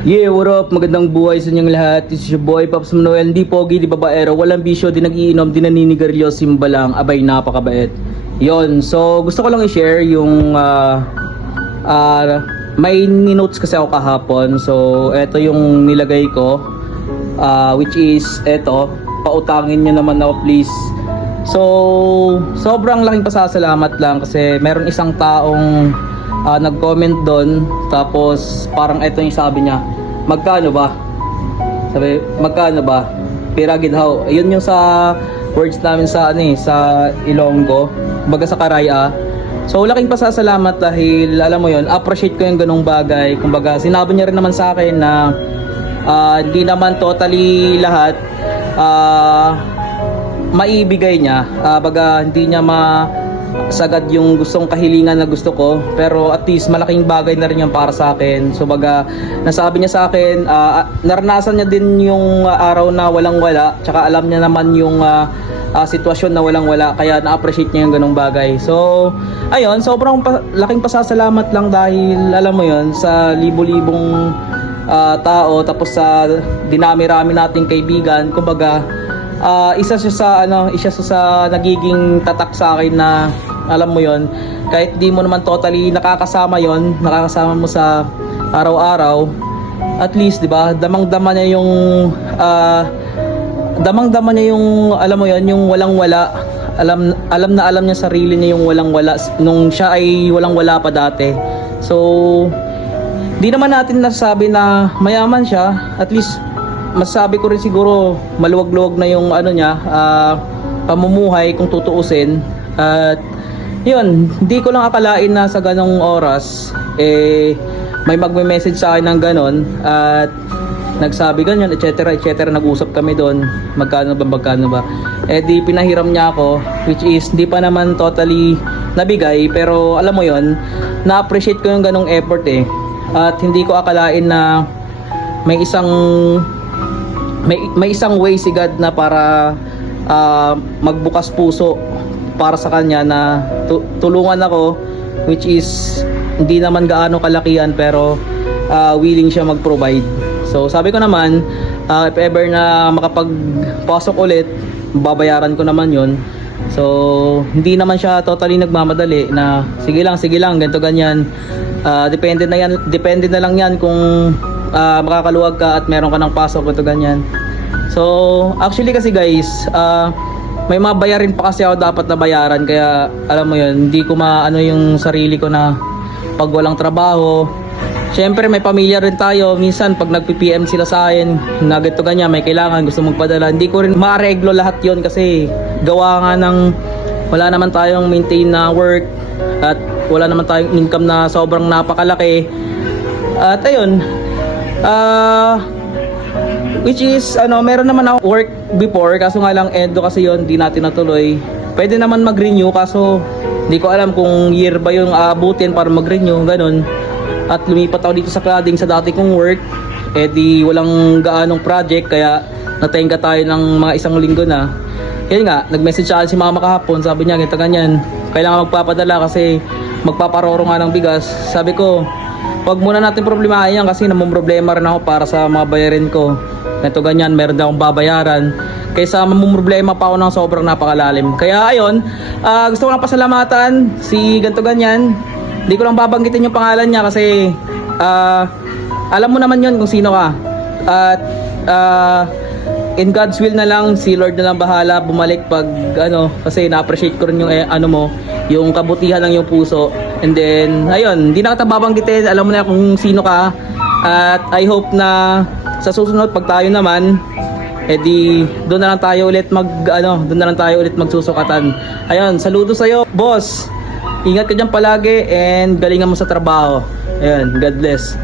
Yeah, what up? Magandang buhay sa inyong lahat. This is your boy, Pops Manuel. Di pogi, di babaero, walang bisyo, di nagiinom, di naninigarilyo, simba lang, abay napakabait. Yon, so gusto ko lang i-share yung may ni-notes kasi ako kahapon. So, eto yung nilagay ko, which is eto, pautangin nyo naman ako please. So, sobrang laking pasasalamat lang kasi meron isang taong nag-comment doon, tapos parang eto yung sabi niya, magkano ba? Sabi, magkano ba? Pira gid how? Yun yung sa words namin sa sa Ilonggo, baga sa Karaya. So laking pasasalamat dahil alam mo yun, appreciate ko yung ganung bagay. Kumbaga sinabi niya rin naman sa akin na hindi naman totally lahat maibigay niya, baga hindi niya sagad yung gustong kahilingan na gusto ko, pero at least malaking bagay na rin yung para sa akin. So baga nasabi niya sa akin, naranasan niya din yung araw na walang wala, tsaka alam niya naman yung sitwasyon na walang wala, kaya na-appreciate niya yung ganung bagay. So ayun, sobrang laking pasasalamat lang dahil alam mo yun, sa libo-libong tao, tapos sa dinami-rami nating kaibigan, kumbaga isa siya sa nagiging tatak sa akin na alam mo yon, kahit di mo naman totally nakakasama mo sa araw-araw, at least 'di ba, damang-dama niya yung alam mo yon, yung walang-wala. Alam niya sarili niya yung walang-wala nung siya ay walang-wala pa dati. So di naman natin nasabi na mayaman siya, at least masabi ko rin siguro maluwag-luwag na yung pamumuhay kung tutuusin. At yun, hindi ko lang akalain na sa ganong oras may magme-message sa akin ng ganon at nagsabi ganyan, etc. Nag-usap kami doon, magkano ba, di pinahiram niya ako, which is hindi pa naman totally nabigay, pero alam mo yon, na-appreciate ko yung ganong effort at hindi ko akalain na may isang way si God na para magbukas puso para sa kanya na tulungan ako, which is hindi naman gaano kalakihan, pero willing siya mag-provide. So sabi ko naman, if ever na makapagpasok ulit, babayaran ko naman yon. So hindi naman siya totally nagmamadali na sige lang ganito ganyan. Depende na lang yan kung makakaluwag ka at meron ka ng pasok, ito ganyan. So actually kasi guys, may mabayarin pa kasi ako dapat na bayaran, kaya alam mo yun, hindi ko maano yung sarili ko na pag walang trabaho. Syempre may pamilya rin tayo, minsan pag nagpi-PM sila sa akin na ganito ganyan, may kailangan, gusto magpadala, hindi ko rin maareglo lahat yon kasi gawa nga ng wala naman tayong maintain na work at wala naman tayong income na sobrang napakalaki. At ayun, which is meron naman ako work before, kaso nga lang endo kasi yon, di natin natuloy. Pwede naman mag-renew, kaso hindi ko alam kung year ba yung aabutin para mag-renew, ganun. At lumipat ako dito sa cladding sa dati kong work, di walang gaanong project, kaya natenga tayo ng mga isang linggo na. Kaya nga, nag-message sa akin si mama kahapon, sabi niya ganito ganyan, kailangan magpapadala kasi magpaparoro nga ng bigas. Sabi ko, wag muna natin problemahin yan kasi namumroblema rin ako para sa mga bayarin ko. Ito ganyan, meron na akong babayaran kaysa mamumroblema pa ako ng sobrang napakalalim. Kaya ayun, gusto ko lang pasalamatan si ganito ganyan. Hindi ko lang babanggitin yung pangalan niya kasi alam mo naman yon kung sino ka. At in God's will na lang, si Lord na lang bahala bumalik pag kasi na-appreciate ko rin yung yung kabutihan ng iyong puso. And then ayun, hindi na kita babanggitin, alam mo na kung sino ka. At I hope na sa susunod pag tayo naman, doon na lang tayo ulit magsusukatan. Ayun, saludo sa iyo, boss. Ingat ka diyan palagi and galingan mo sa trabaho. Ayun, God bless.